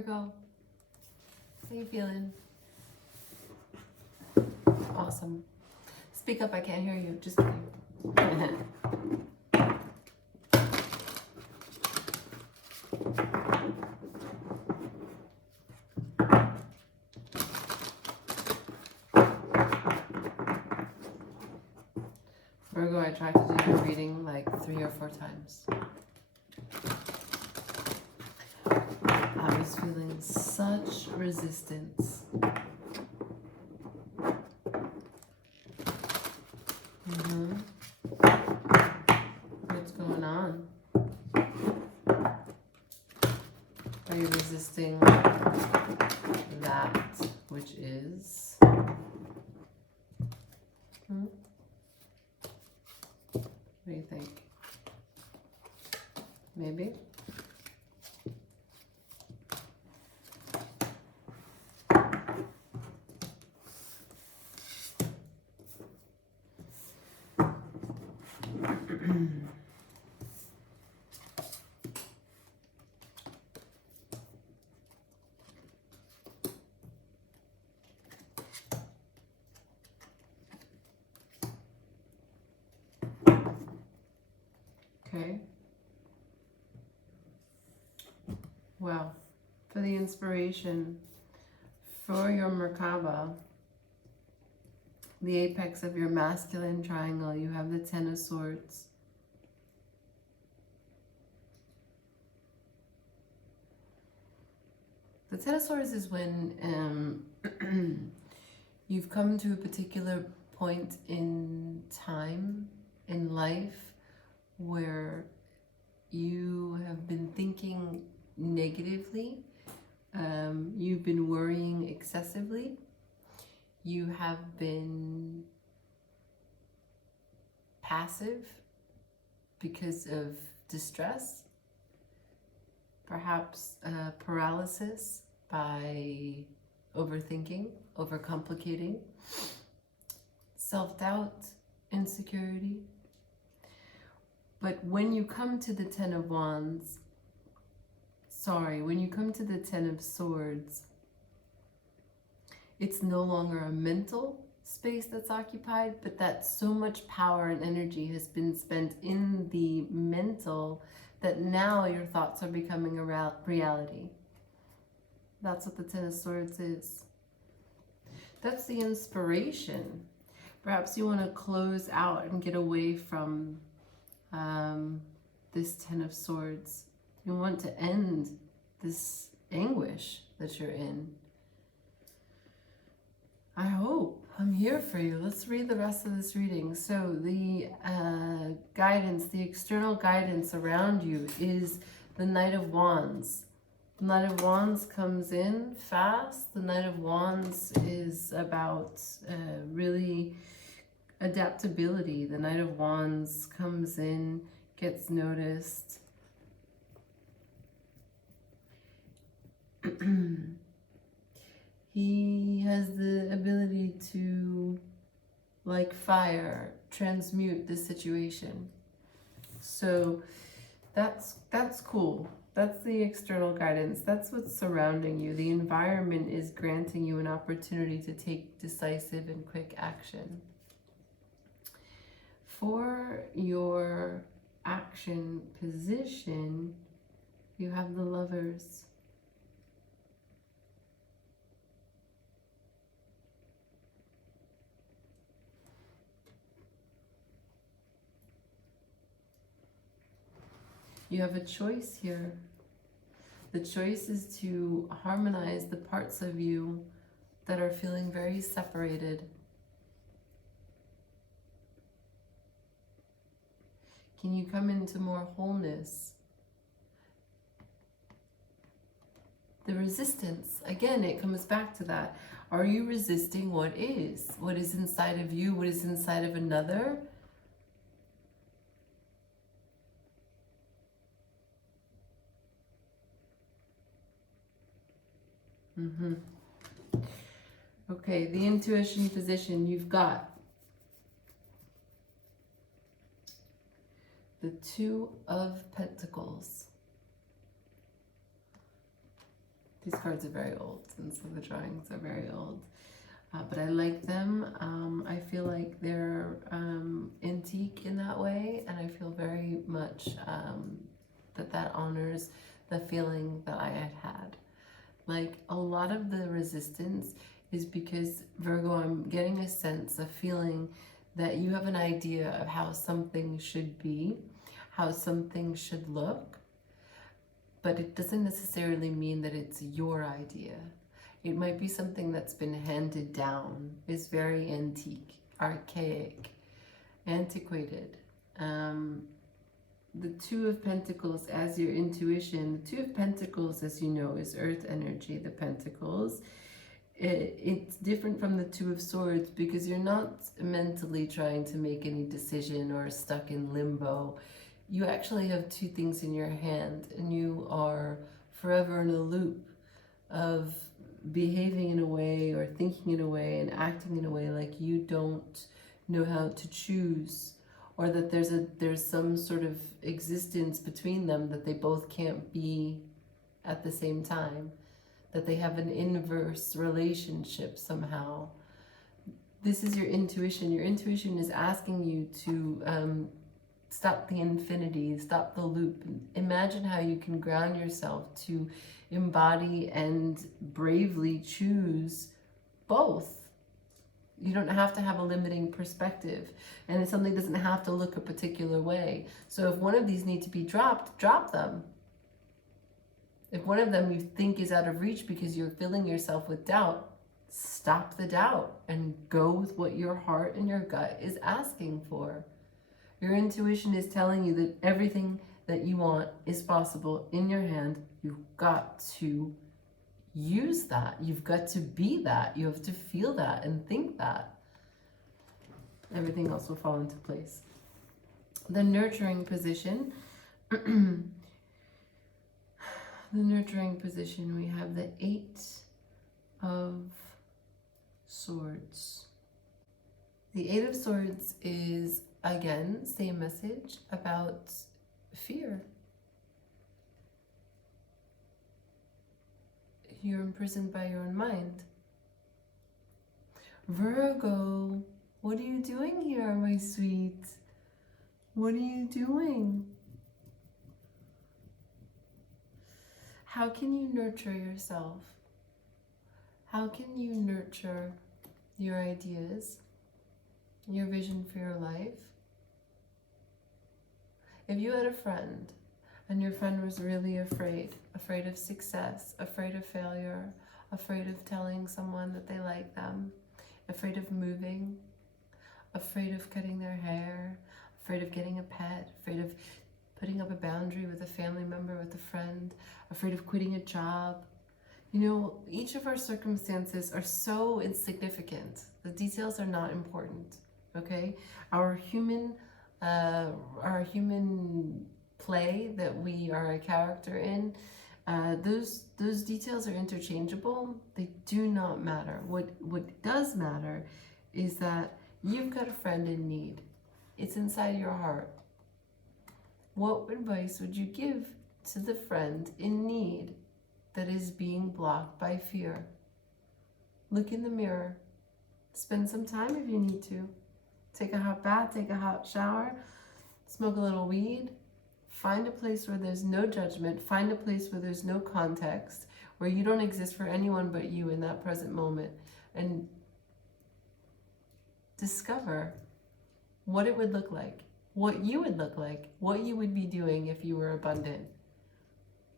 Virgo. How you feeling? Awesome. Speak up, I can't hear you. Just kidding. Virgo, I tried to do your reading like 3 or 4 times. I was feeling such resistance. What's going on? Are you resisting that which is? What do you think? Maybe? Okay. Well, for the inspiration for your Merkaba, the apex of your masculine triangle, you have the Ten of Swords. The Ten of Swords is when you've come to a particular point in time, in life, where you have been thinking negatively, you've been worrying excessively, you have been passive because of distress, perhaps paralysis by overthinking, overcomplicating, self-doubt, insecurity. But when you come to the Ten of Wands, when you come to the Ten of Swords, it's no longer a mental space that's occupied, but that so much power and energy has been spent in the mental that now your thoughts are becoming a reality. That's what the Ten of Swords is. That's the inspiration. Perhaps you want to close out and get away from this Ten of Swords. You want to end this anguish that you're in. I hope. I'm here for you. Let's read the rest of this reading. So the guidance, the external guidance around you is the Knight of Wands. The Knight of Wands comes in fast. The Knight of Wands is about really adaptability. The Knight of Wands comes in, gets noticed. He has the ability to, like fire, transmute the situation. So that's cool. That's the external guidance. That's what's surrounding you. The environment is granting you an opportunity to take decisive and quick action. For your action position, you have the Lovers. You have a choice here. The choice is to harmonize the parts of you that are feeling very separated. Can you come into more wholeness? The resistance, again, it comes back to that. Are you resisting what is? What is inside of you? What is inside of another? Okay, the intuition position, you've got the Two of Pentacles. These cards are very old, and so the drawings are very old. But I like them. I feel like they're antique in that way, and I feel very much that honors the feeling that I had had. Like, a lot of the resistance is because, Virgo, I'm getting a sense, a feeling that you have an idea of how something should be, how something should look, but it doesn't necessarily mean that it's your idea. It might be something that's been handed down. It's very antique, archaic, antiquated. The Two of Pentacles as your intuition. The Two of Pentacles, as you know, is earth energy, the Pentacles. It's different from the Two of Swords because you're not mentally trying to make any decision or stuck in limbo. You actually have two things in your hand, and you are forever in a loop of behaving in a way or thinking in a way and acting in a way like you don't know how to choose, or that there's some sort of existence between them that they both can't be at the same time, that they have an inverse relationship somehow. This is your intuition. Your intuition is asking you to stop the infinity, stop the loop. Imagine how you can ground yourself to embody and bravely choose both. You don't have to have a limiting perspective, and something doesn't have to look a particular way. So if one of these need to be dropped, drop them. If one of them you think is out of reach because you're filling yourself with doubt, stop the doubt and go with what your heart and your gut is asking for. Your intuition is telling you that everything that you want is possible in your hand. You've got to use that. You've got to be that. You have to feel that and think that. Everything else will fall into place. The nurturing position. The nurturing position, we have the Eight of Swords. The Eight of Swords is, again, same message about fear. You're imprisoned by your own mind. Virgo, what are you doing here, my sweet? What are you doing? How can you nurture yourself? How can you nurture your ideas, your vision for your life? If you had a friend and your friend was really afraid of success, afraid of failure, afraid of telling someone that they like them, afraid of moving, afraid of cutting their hair, afraid of getting a pet, afraid of putting up a boundary with a family member, with a friend, afraid of quitting a job. You know, each of our circumstances are so insignificant. The details are not important, okay? Our human play that we are a character in, those details are interchangeable. They do not matter. What does matter is that you've got a friend in need. It's inside your heart. What advice would you give to the friend in need that is being blocked by fear? Look in the mirror. Spend some time if you need to. Take a hot bath, take a hot shower, smoke a little weed. Find a place where there's no judgment. Find a place where there's no context, where you don't exist for anyone but you in that present moment. And discover what it would look like, what you would look like, what you would be doing if you were abundant,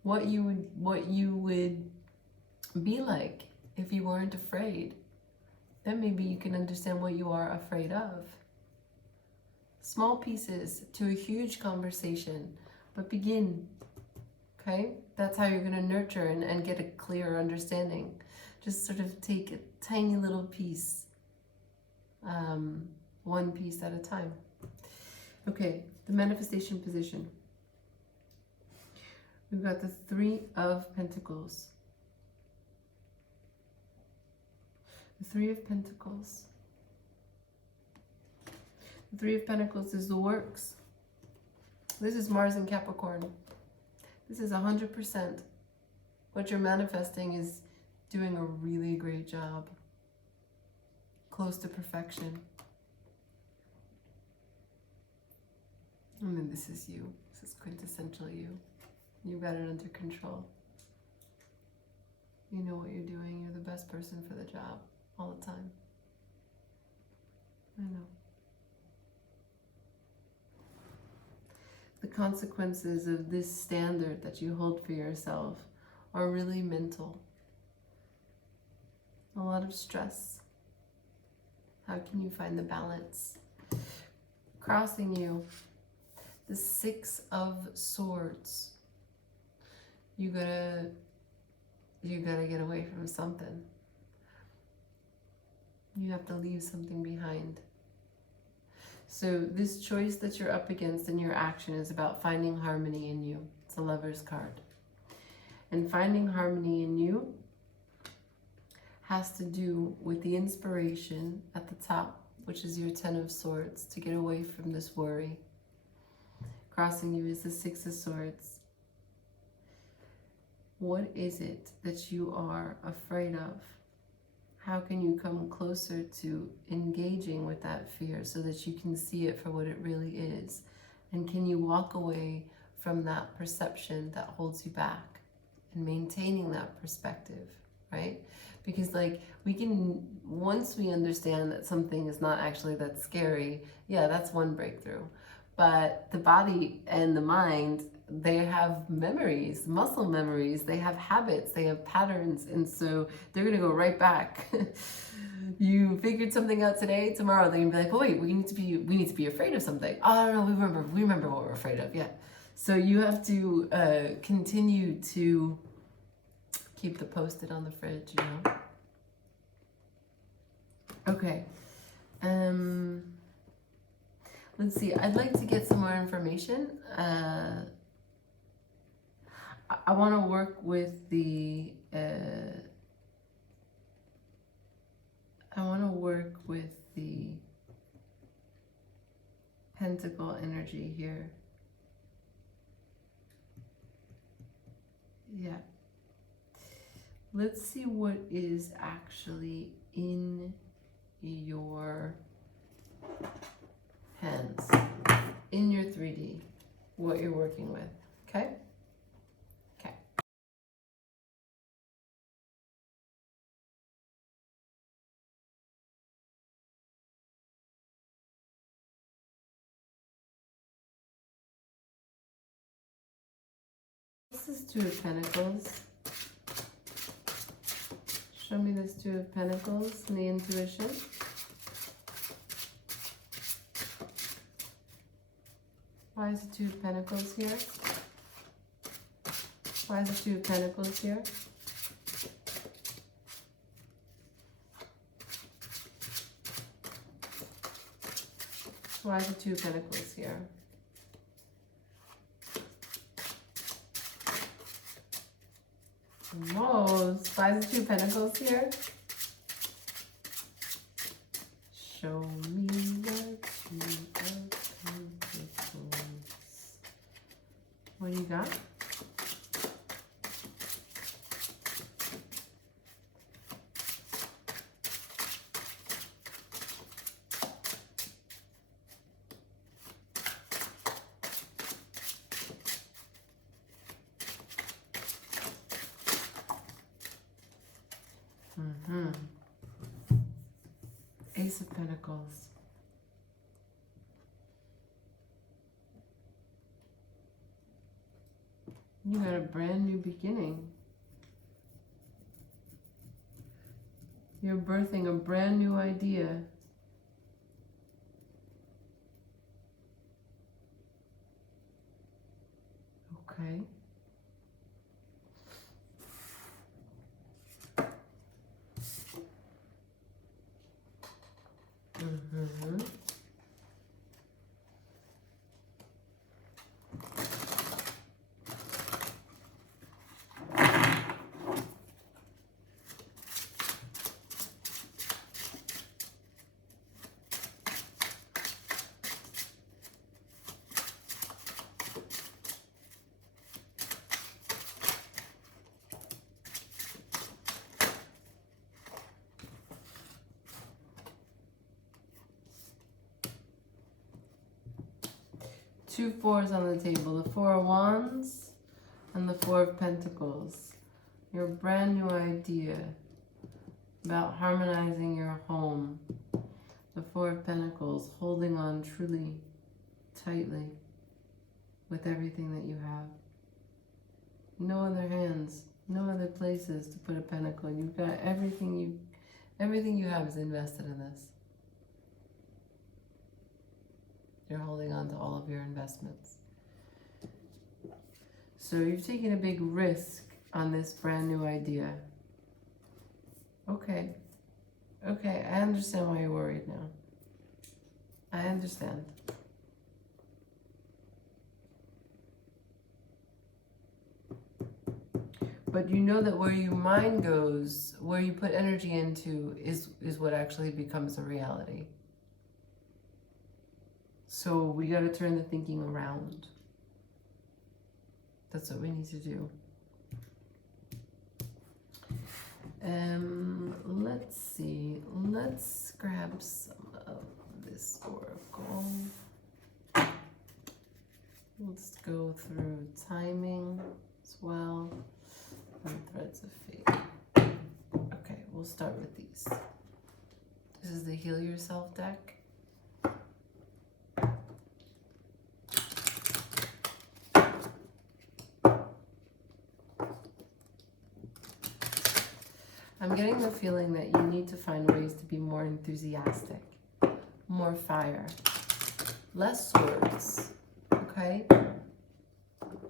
what you would be like if you weren't afraid. Then maybe you can understand what you are afraid of. Small pieces to a huge conversation, but begin, okay? That's how you're going to nurture and get a clearer understanding. Just sort of take a tiny little piece, one piece at a time. Okay, the manifestation position. We've got the Three of Pentacles. The Three of Pentacles. The Three of Pentacles is the works. This is Mars in Capricorn. This is 100%. What you're manifesting is doing a really great job. Close to perfection. And then this is you. This is quintessential you. You've got it under control. You know what you're doing. You're the best person for the job all the time. I know. The consequences of this standard that you hold for yourself are really mental. A lot of stress. How can you find the balance? Crossing you, the Six of Swords. You gotta get away from something. You have to leave something behind. So this choice that you're up against in your action is about finding harmony in you. It's a Lover's card. And finding harmony in you has to do with the inspiration at the top, which is your Ten of Swords, to get away from this worry. Crossing you is the Six of Swords. What is it that you are afraid of? How can you come closer to engaging with that fear so that you can see it for what it really is? And can you walk away from that perception that holds you back and maintaining that perspective, right? Because like we can, once we understand that something is not actually that scary, yeah, that's one breakthrough. But the body and the mind, they have memories, muscle memories, they have habits, they have patterns, and so they're gonna go right back. You figured something out today, tomorrow they're gonna be like, oh wait, we need to be afraid of something. Oh no, we remember what we're afraid of, yeah. So you have to continue to keep the Post-it on the fridge, you know? Okay. Let's see, I'd like to get some more information. I want to work with the Pentacle energy here. Yeah. Let's see what is actually in your hands, in your 3D, what you're working with, okay? Okay. This is Two of Pentacles. Show me this Two of Pentacles and the intuition. Why is the Two of Pentacles here? Why is the Two of Pentacles here? Why is the Two of Pentacles here? Most. Why is the Two of Pentacles here? Show me the Two of Pentacles. What do you got? Ace of Pentacles. You got a brand new beginning. You're birthing a brand new idea. Okay. Two fours on the table. The Four of Wands and the Four of Pentacles. Your brand new idea about harmonizing your home. The Four of Pentacles, holding on truly, tightly with everything that you have. No other hands, no other places to put a pentacle. You've got everything you have is invested in this. You're holding on to all of your investments. So you've taken a big risk on this brand new idea. Okay. Okay, I understand why you're worried now. I understand. But you know that where your mind goes, where you put energy into, is what actually becomes a reality. So we got to turn the thinking around. That's what we need to do. Let's see. Let's grab some of this oracle. Let's go through timing as well. And threads of fate. Okay, we'll start with these. This is the Heal Yourself deck. I'm getting the feeling that you need to find ways to be more enthusiastic, more fire, less swords, okay?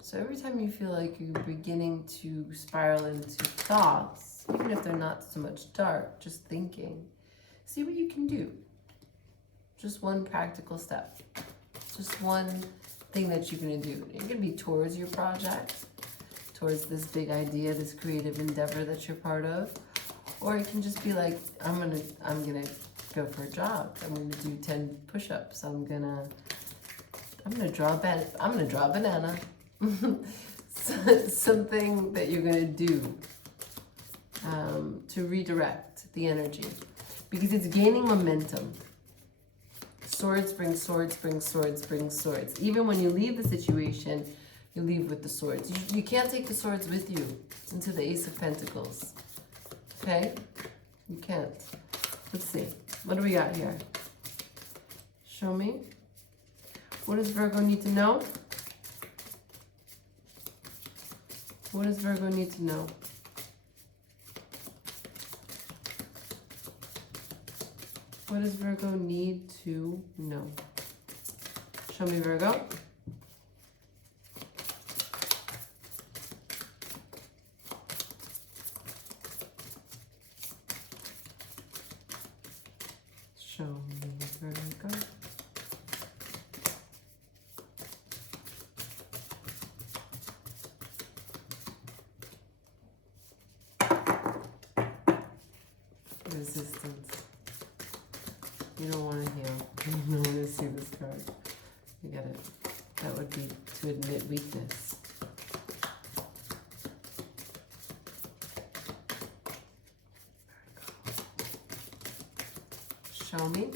So every time you feel like you're beginning to spiral into thoughts, even if they're not so much dark, just thinking, see what you can do. Just one practical step. Just one thing that you're going to do. It can be towards your project, towards this big idea, this creative endeavor that you're part of. Or it can just be like, I'm gonna go for a jog. I'm gonna do 10 push-ups. I'm gonna draw a banana. Something that you're gonna do to redirect the energy, because it's gaining momentum. Swords bring swords, bring swords, bring swords. Even when you leave the situation, you leave with the swords. You can't take the swords with you into the Ace of Pentacles. Okay? You can't. Let's see. What do we got here? Show me. What does Virgo need to know? What does Virgo need to know? What does Virgo need to know? Show me, Virgo. Show me, Virgo. Resistance. You don't want to heal. You don't want to see this card. You get it. That would be to admit weakness. Show me.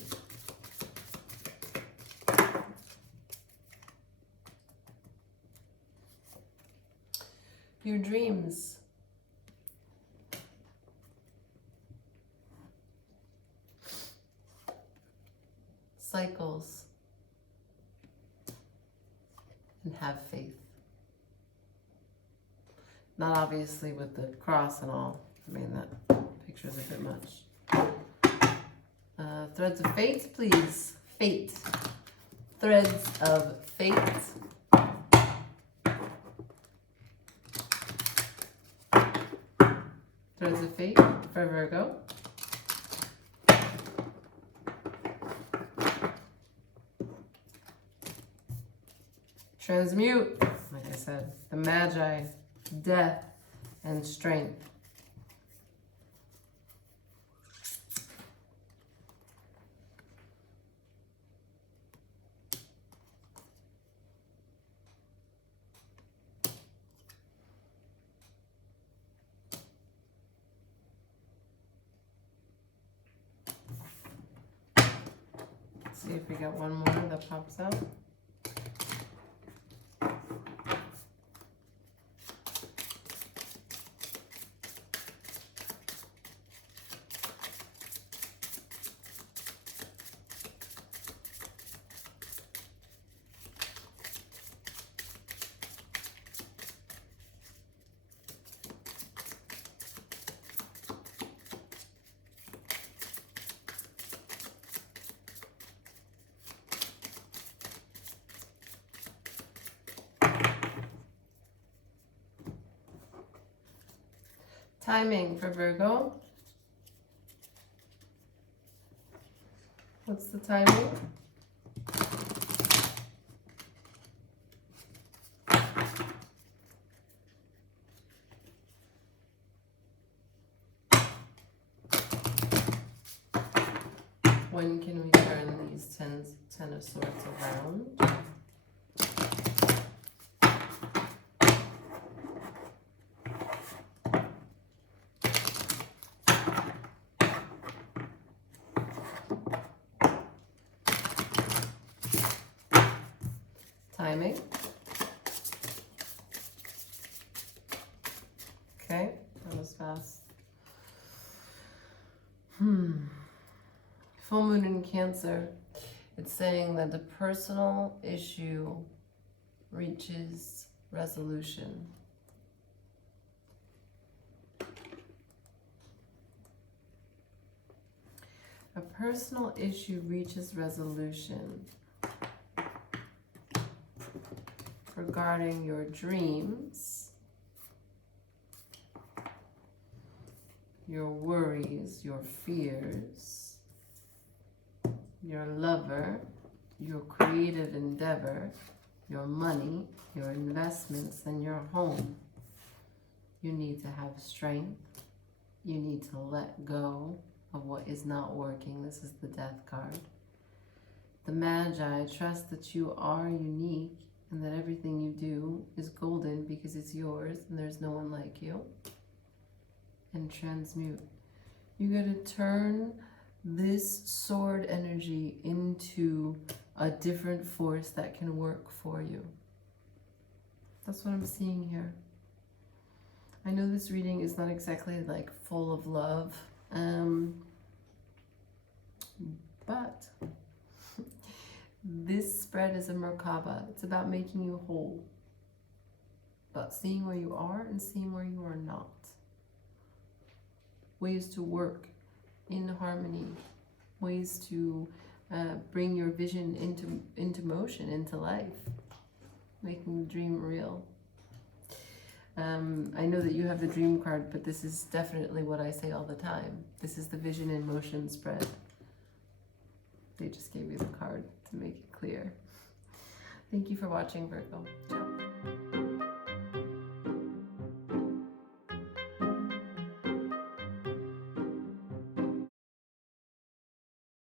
Your dreams. Cycles. And have faith. Not obviously with the cross and all. I mean, that picture's a bit much. Threads of fate, please. Fate. Threads of fate. Threads of fate for Virgo. Transmute, like I said, the Magi, death, and strength. See if we got one more that pops out. Timing for Virgo. What's the timing? When can we turn these Ten of Swords around? Timing. Okay, that was fast. Full moon in Cancer. It's saying that the personal issue reaches resolution. A personal issue reaches resolution regarding your dreams, your worries, your fears, your lover, your creative endeavor, your money, your investments, and your home. You need to have strength. You need to let go of what is not working. This is the Death card. The Magi, trust that you are unique and that everything you do is golden because it's yours and there's no one like you. And transmute. You got to turn this sword energy into a different force that can work for you. That's what I'm seeing here. I know this reading is not exactly like full of love, but this spread is a Merkaba. It's about making you whole, about seeing where you are and seeing where you are not. Ways to work in harmony, ways to bring your vision into motion, into life, making the dream real. I know that you have the dream card, but this is definitely what I say all the time. This is the vision in motion spread. They just gave you the card to make it clear. Thank you for watching, Virgo. Ciao.